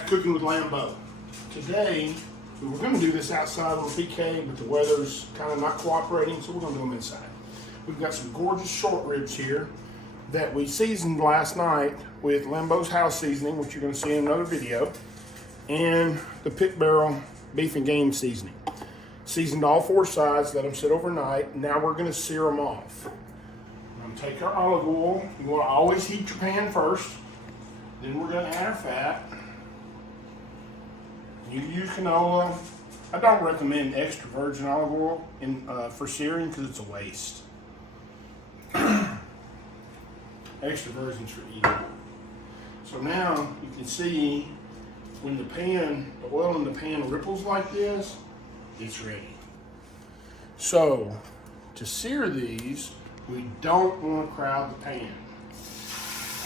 back to cooking with Lambo. Today, we were going to do this outside on PK, but the weather's kind of not cooperating, so we're going to do them inside. We've got some gorgeous short ribs here that we seasoned last night with Lambo's house seasoning, which you're going to see in another video, and the Pit Barrel beef and game seasoning. Seasoned all four sides, let them sit overnight. Now we're going to sear them off. We're going to take our olive oil. You want to always heat your pan first. Then we're going to add our fat. You can use canola. I don't recommend extra virgin olive oil for searing because it's a waste. Extra virgin's for eating. So now you can see when the oil in the pan ripples like this, it's ready. So to sear these, we don't want to crowd the pan.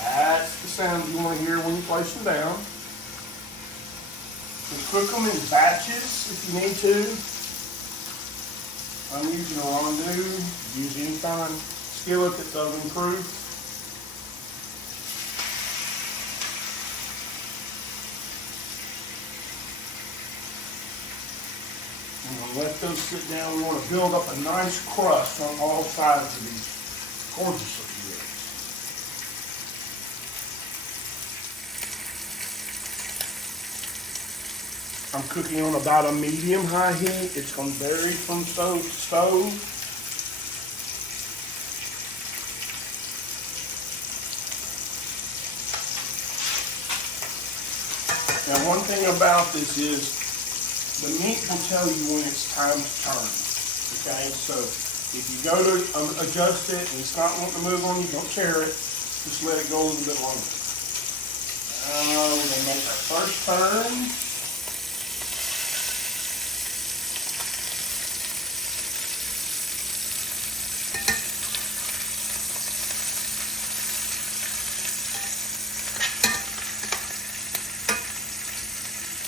That's the sound you want to hear when you place them down. So cook them in batches if you need to. I'm using a Lambo. Use any kind of skillet that's oven proof. I'm going to let those sit down. We want to build up a nice crust on all sides of these gorgeous looking ribs. I'm cooking on about a medium-high heat. It's going to vary from stove to stove. Now, one thing about this is the meat will tell you when it's time to turn. Okay, so if you go to adjust it and it's not wanting to move on you, don't tear it. Just let it go a little bit longer. We're going to make our first turn.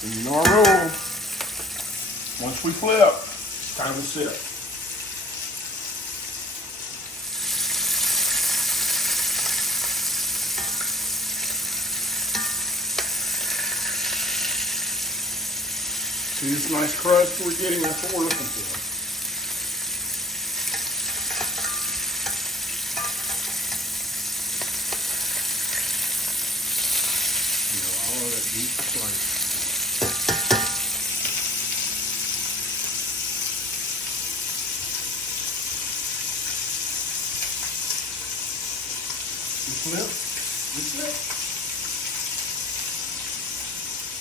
And you know our rule. Once we flip, it's time to sit. See this nice crust we're getting? That's what we're looking for. You know, all of that deep flavor. Flip, we flip.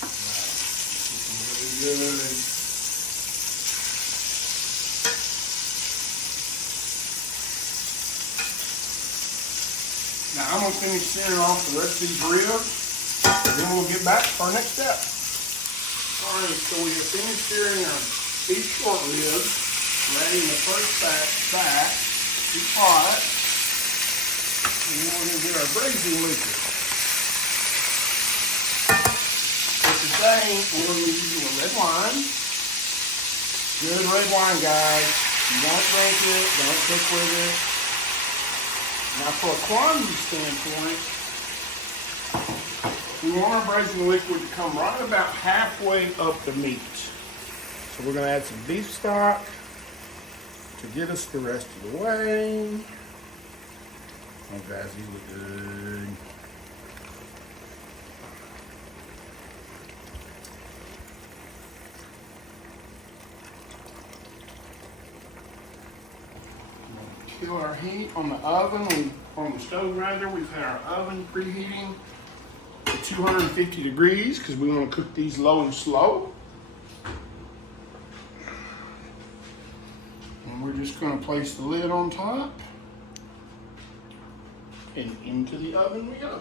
Wow, this is really good. Now I'm going to finish searing off the rest of these ribs, and then we'll get back to our next step. Alright, so we have finished searing our beef short ribs, adding the first back. It's hot. And then we're going to do our braising liquid. For today, we're going to be using a red wine. Good red wine, guys. You don't drink it, don't cook with it. Now for a quantity standpoint, we want our braising liquid to come right about halfway up the meat. So we're going to add some beef stock to get us the rest of the way. Oh guys, these look good. Kill our heat on the oven, on the stove rather. We've had our oven preheating to 250 degrees because we want to cook these low and slow. And we're just going to place the lid on top. And into the oven we go.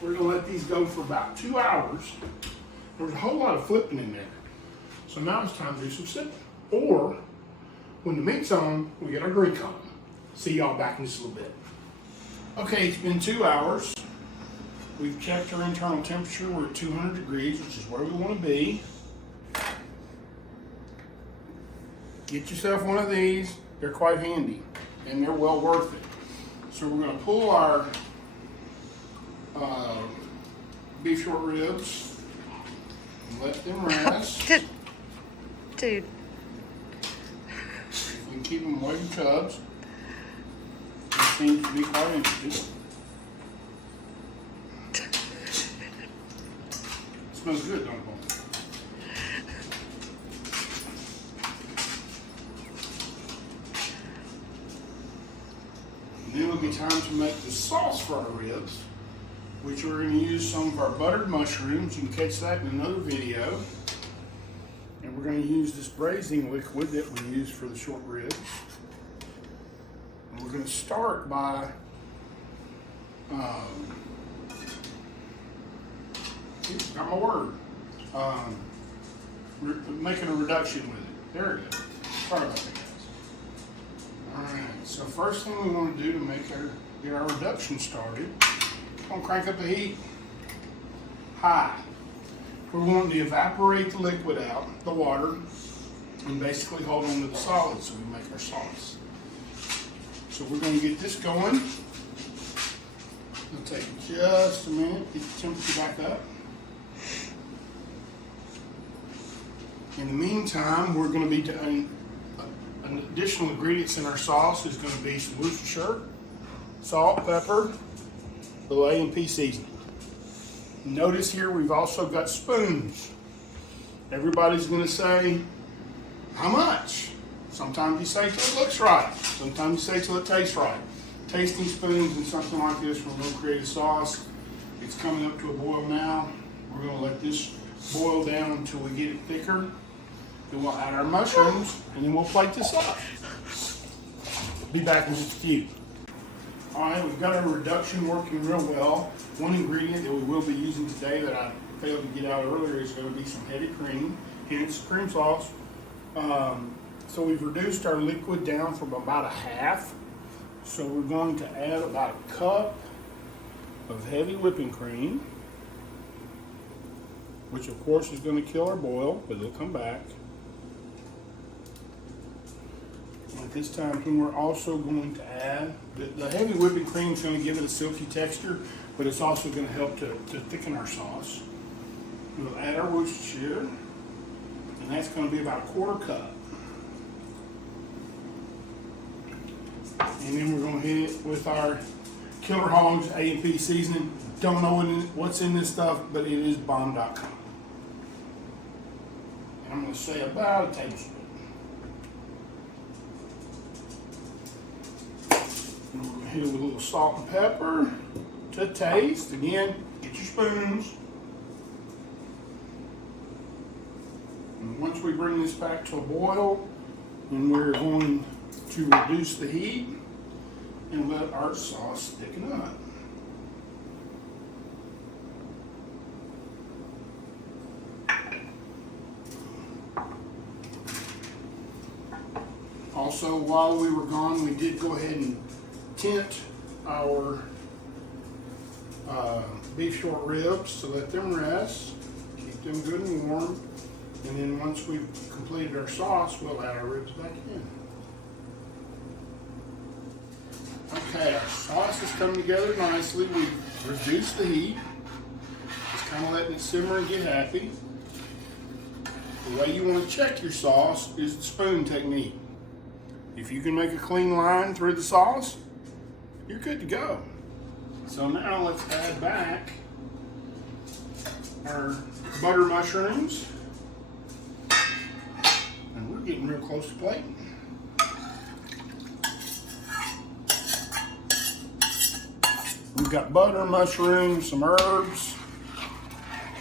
We're going to let these go for about 2 hours. There's a whole lot of flipping in there. So now it's time to do some sipping. Or, when the meat's on, we get our drink on. See y'all back in just a little bit. Okay, it's been 2 hours. We've checked our internal temperature. We're at 200 degrees, which is where we want to be. Get yourself one of these. They're quite handy. And they're well worth it. So we're going to pull our beef short ribs and let them rest. Dude. You can keep them away from cubs. They seem to be quite interested. Smells good, don't it? Then it'll be time to make the sauce for our ribs, which we're going to use some of our buttered mushrooms. You can catch that in another video. And we're going to use this braising liquid that we use for the short ribs. And we're going to start by got my word. Making a reduction with it. There it is. Sorry about that, guys. Alright, so first thing we want to do to get our reduction started, we're going to crank up the heat high. We're wanting to evaporate the liquid out, the water, and basically hold on to the solid so we make our sauce. So we're going to get this going. It'll take just a minute, get the temperature back up. In the meantime, we're going to be doing additional ingredients in our sauce is going to be some Worcestershire, salt, pepper, the A&P seasoning. Notice here we've also got spoons. Everybody's going to say, how much? Sometimes you say till it looks right. Sometimes you say till it tastes right. Tasting spoons and something like this, we're going to create a sauce. It's coming up to a boil now. We're going to let this boil down until we get it thicker. Then we'll add our mushrooms and then we'll plate this up. Be back in just a few. Alright, we've got our reduction working real well. One ingredient that we will be using today that I failed to get out earlier is going to be some heavy cream, hence cream sauce. So we've reduced our liquid down from about a half. So we're going to add about a cup of heavy whipping cream, which of course is going to kill our boil, but it'll come back. At this time, we're also going to add, the heavy whipping cream is going to give it a silky texture, but it's also going to help to thicken our sauce. We'll add our Worcestershire, and that's going to be about a quarter cup. And then we're going to hit it with our Killer Hogs A&P seasoning. Don't know what's in this stuff, but it is bomb.com. And I'm going to say about a tablespoon. And we're going to hit it with a little salt and pepper to taste. Again, get your spoons. And once we bring this back to a boil, then we're going to reduce the heat and let our sauce thicken up. Also, while we were gone, we did go ahead and tint our beef short ribs to let them rest, keep them good and warm, and then once we've completed our sauce, we'll add our ribs back in. Okay, our sauce is coming together nicely. We've reduced the heat. Just kind of letting it simmer and get happy. The way you want to check your sauce is the spoon technique. If you can make a clean line through the sauce, you're good to go. So now let's add back our butter mushrooms. And we're getting real close to plating. We've got butter, mushrooms, some herbs.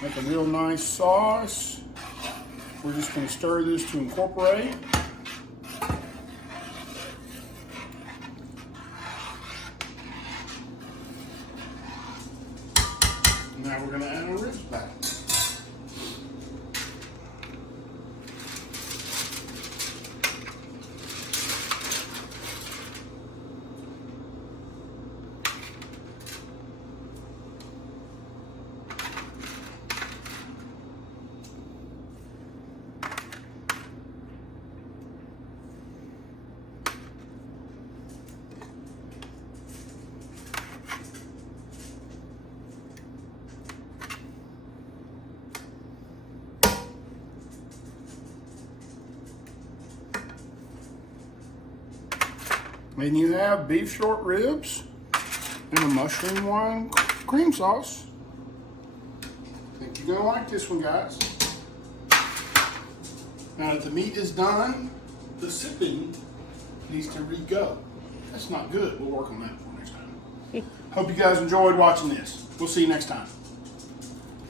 Make a real nice sauce. We're just going to stir this to incorporate. Now we're going to add our ribs back. And you have beef short ribs and a mushroom wine cream sauce. I think you're gonna like this one, guys. Now that the meat is done, the sipping needs to re-go. That's not good. We'll work on that for next time. Hope you guys enjoyed watching this. We'll see you next time.